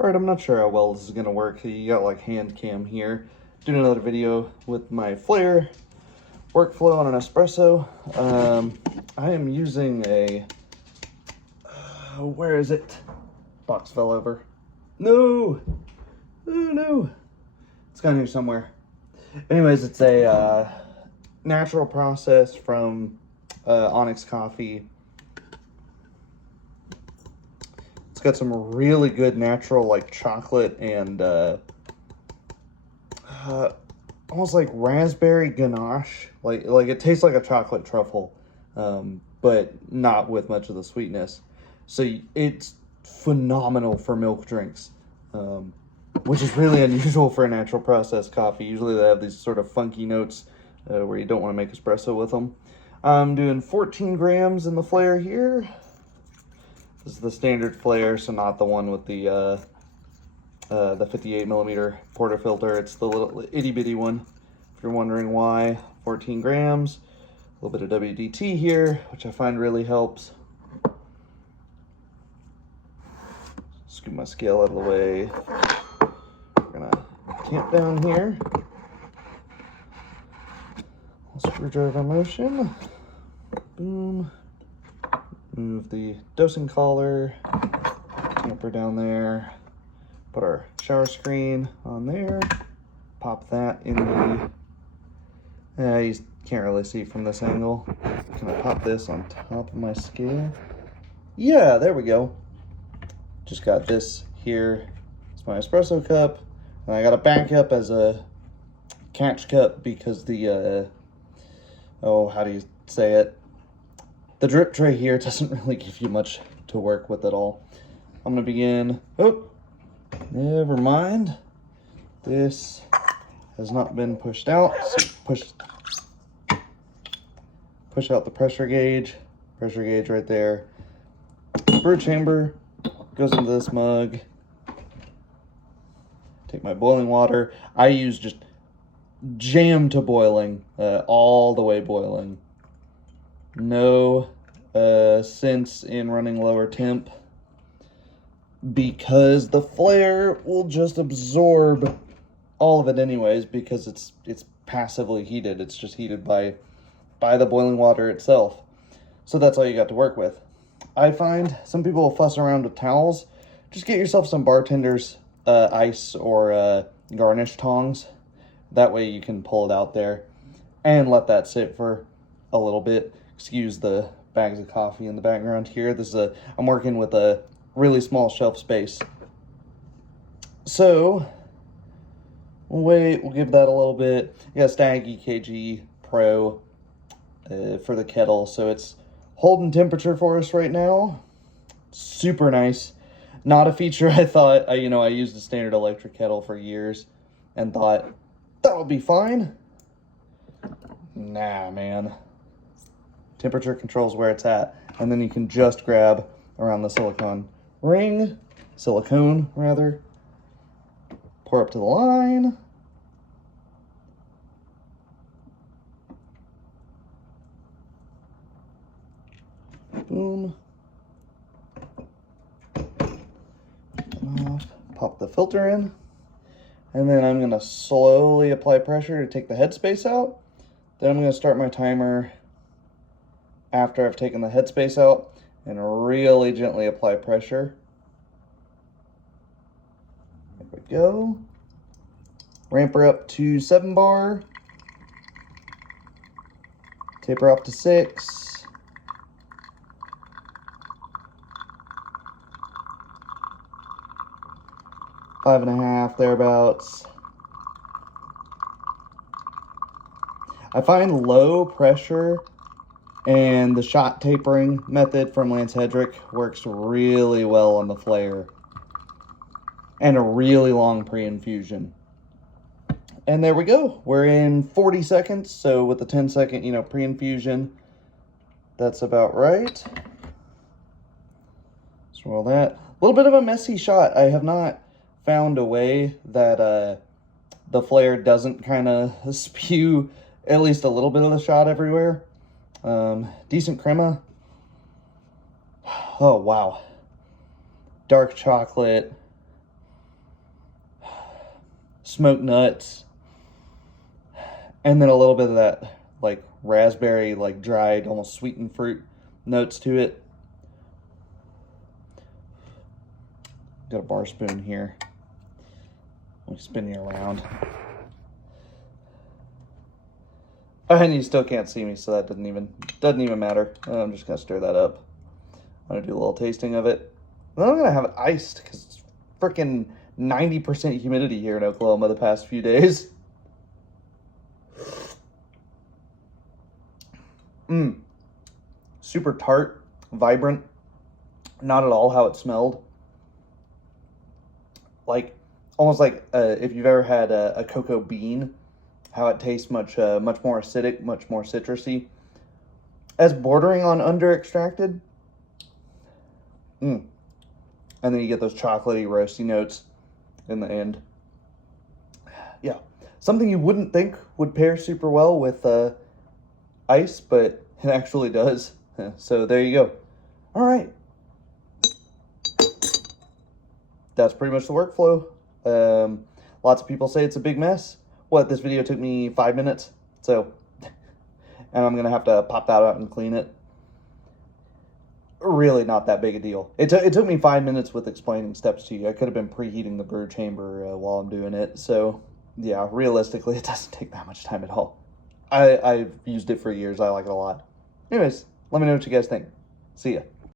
Alright, I'm not sure how well this is going to work. You got like hand cam here. Doing another video with my Flair workflow on an espresso. I am using a... where is it? Box fell over. No! Oh no! It's down here somewhere. Anyways, it's a natural process from Onyx Coffee. It's got some really good natural like chocolate and almost like raspberry ganache. Like it tastes like a chocolate truffle, but not with much of the sweetness. So it's phenomenal for milk drinks, which is really unusual for a natural processed coffee. Usually they have these sort of funky notes where you don't want to make espresso with them. I'm doing 14 grams in the Flair here. This is the standard Flair, so not the one with the 58 millimeter portafilter. It's the little itty bitty one, if you're wondering why. 14 grams, a little bit of WDT here, which I find really helps. Scoop my scale out of the way. We're gonna tamp down here. Screwdriver motion. Boom. Move the dosing collar, tamper down there, put our shower screen on there, pop that in the, you can't really see from this angle. Can I pop this on top of my scale? Yeah, there we go. Just got this here. It's my espresso cup, and I got a backup as a catch cup because the, oh, how do you say it? The drip tray here doesn't really give you much to work with at all. I'm gonna begin, oh, never mind. This has not been pushed out. So push out the pressure gauge right there. Brew chamber goes into this mug. Take my boiling water. I use just jam to boiling, all the way boiling. No sense in running lower temp because the Flair will just absorb all of it anyways because it's passively heated. It's just heated by the boiling water itself. So that's all you got to work with. I find some people will fuss around with towels. Just get yourself some bartender's ice or garnish tongs. That way you can pull it out there and let that sit for a little bit. Excuse the bags of coffee in the background here. This is I'm working with a really small shelf space. So, we'll give that a little bit. You got Stag EKG Pro for the kettle. So it's holding temperature for us right now. Super nice. Not a feature I thought, I used a standard electric kettle for years and thought that would be fine. Nah, man. Temperature controls where it's at, and then you can just grab around the silicone, rather. Pour up to the line. Boom. Off. Pop the filter in, and then I'm gonna slowly apply pressure to take the headspace out. Then I'm gonna start my timer after I've taken the headspace out and really gently apply pressure. There we go. Ramp her up to 7 bar. Taper up to 6. Five and a half, thereabouts. I find low pressure and the shot tapering method from Lance Hedrick works really well on the Flair. And a really long pre-infusion. And there we go. We're in 40 seconds. So with the 10-second, pre-infusion, that's about right. Swirl that. A little bit of a messy shot. I have not found a way that the Flair doesn't kind of spew at least a little bit of the shot everywhere. Decent crema. Oh, wow. Dark chocolate. smoked nuts, and then a little bit of that like raspberry, like dried, almost sweetened fruit notes to it. Got a bar spoon here. Let me spin you around. And you still can't see me, so that doesn't even matter. I'm just gonna stir that up. I'm gonna do a little tasting of it. Then I'm gonna have it iced because it's freaking 90% humidity here in Oklahoma the past few days. Super tart, vibrant. Not at all how it smelled. Like, almost like if you've ever had a cocoa bean, how it tastes much more acidic, much more citrusy. As bordering on under-extracted. And then you get those chocolatey, roasty notes in the end. Yeah, something you wouldn't think would pair super well with ice, but it actually does. So there you go. All right. That's pretty much the workflow. Lots of people say it's a big mess. This video took me 5 minutes. So, and I'm going to have to pop that out and clean it. Really not that big a deal. It took me 5 minutes with explaining steps to you. I could have been preheating the brew chamber while I'm doing it. So, yeah, realistically, it doesn't take that much time at all. I've used it for years. I like it a lot. Anyways, let me know what you guys think. See ya.